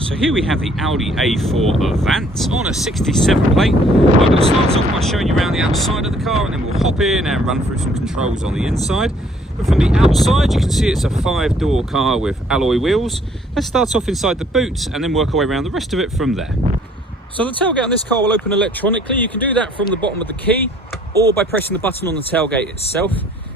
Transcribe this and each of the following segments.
So here we have the Audi A4 Avant on a 67 plate. I'm going to start off by showing you around the outside of the car, and then we'll hop in and run through some controls on the inside. But from the outside, you can see it's a 5-door car with alloy wheels. Let's start off inside the boot and then work our way around the rest of it from there. So the tailgate on this car will open electronically. You can do that from the bottom of the key or by pressing the button on the tailgate itself.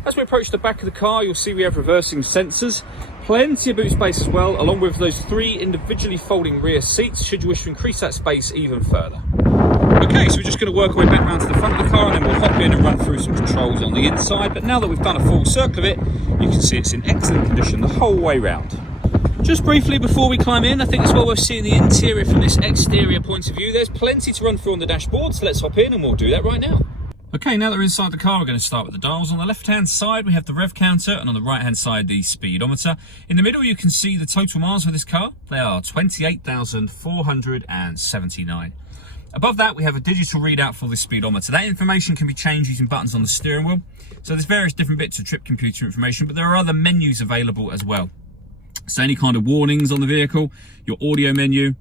As we approach the back of the car, you'll see we have reversing sensors, plenty of boot space as well, along with those 3 individually folding rear seats, should you wish to increase that space even further. Okay, so we're just going to work our way back around to the front of the car, and then we'll hop in and run through some controls on the inside. But now that we've done a full circle of it, you can see it's in excellent condition the whole way round. Just briefly before we climb in, I think it's well worth seeing the interior from this exterior point of view. There's plenty to run through on the dashboard, so let's hop in and we'll do that right now. Okay, now that we're inside the car, we're going to start with the dials. On the left-hand side, we have the rev counter, and on the right-hand side, the speedometer. In the middle, you can see the total miles for this car. They are 28,479. Above that, we have a digital readout for the speedometer. That information can be changed using buttons on the steering wheel. So there's various different bits of trip computer information, but there are other menus available as well. So any kind of warnings on the vehicle, your audio menu,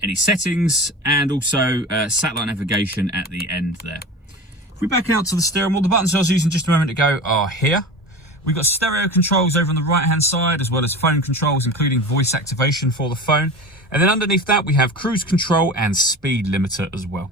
any settings, and also satellite navigation at the end there. If we back out to the steering wheel, the buttons I was using just a moment ago are here. We've got stereo controls over on the right hand side, as well as phone controls, including voice activation for the phone. And then underneath that, we have cruise control and speed limiter as well.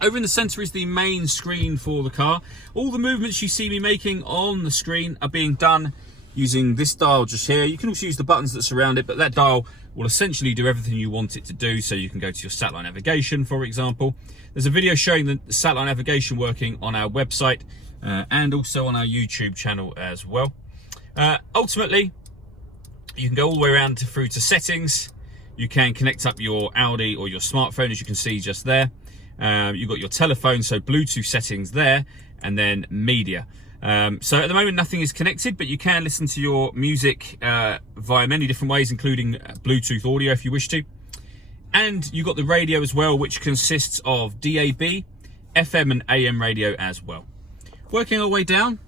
Over in the center is the main screen for the car. All the movements you see me making on the screen are being done using this dial just here. You can also use the buttons that surround it, but that dial will essentially do everything you want it to do. So you can go to your satellite navigation, for example. There's a video showing the satellite navigation working on our website and also on our YouTube channel as well. Ultimately, you can go all the way around through to settings. You can connect up your Audi or your smartphone, as you can see just there. You've got your telephone, so Bluetooth settings there, and then media. So at the moment nothing is connected, but you can listen to your music via many different ways, including Bluetooth audio if you wish to. And you've got the radio as well, which consists of DAB, FM and AM radio as well. Working our way down,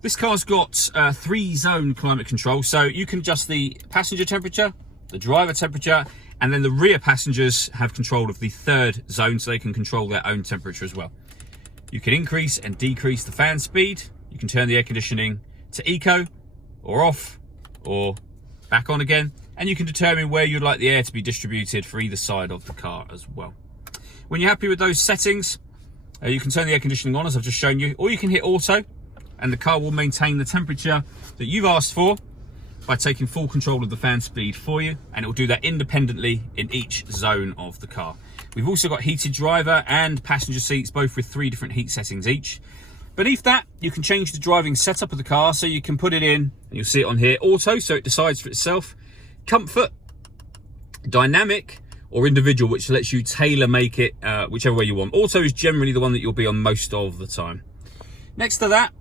this car's got 3-zone climate control, so you can adjust the passenger temperature, the driver temperature, and then the rear passengers have control of the 3rd zone, so they can control their own temperature as well. You can increase and decrease the fan speed. You can turn the air conditioning to eco or off or back on again. And you can determine where you'd like the air to be distributed for either side of the car as well. When you're happy with those settings, you can turn the air conditioning on, as I've just shown you, or you can hit auto, and the car will maintain the temperature that you've asked for by taking full control of the fan speed for you, and it will do that independently in each zone of the car. We've also got heated driver and passenger seats, both with 3 different heat settings each. Beneath that, you can change the driving setup of the car, so you can put it in, and you'll see it on here, auto, so it decides for itself, comfort, dynamic, or individual, which lets you tailor make it whichever way you want. Auto is generally the one that you'll be on most of the time. Next to that,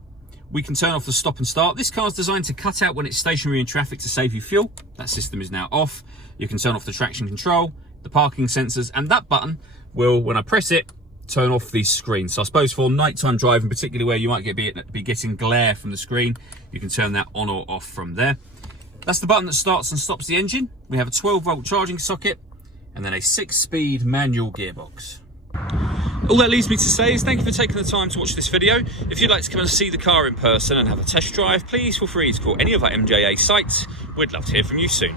we can turn off the stop and start. This car is designed to cut out when it's stationary in traffic to save you fuel. That system is now off. You can turn off the traction control, the parking sensors, and that button will, when I press it, turn off the screen. So I suppose for nighttime driving, particularly where you might be getting glare from the screen, you can turn that on or off from there. That's the button that starts and stops the engine. We have a 12-volt charging socket and then a 6-speed manual gearbox. All that leaves me to say is thank you for taking the time to watch this video. If you'd like to come and see the car in person and have a test drive, please feel free to call any of our MJA sites. We'd love to hear from you soon.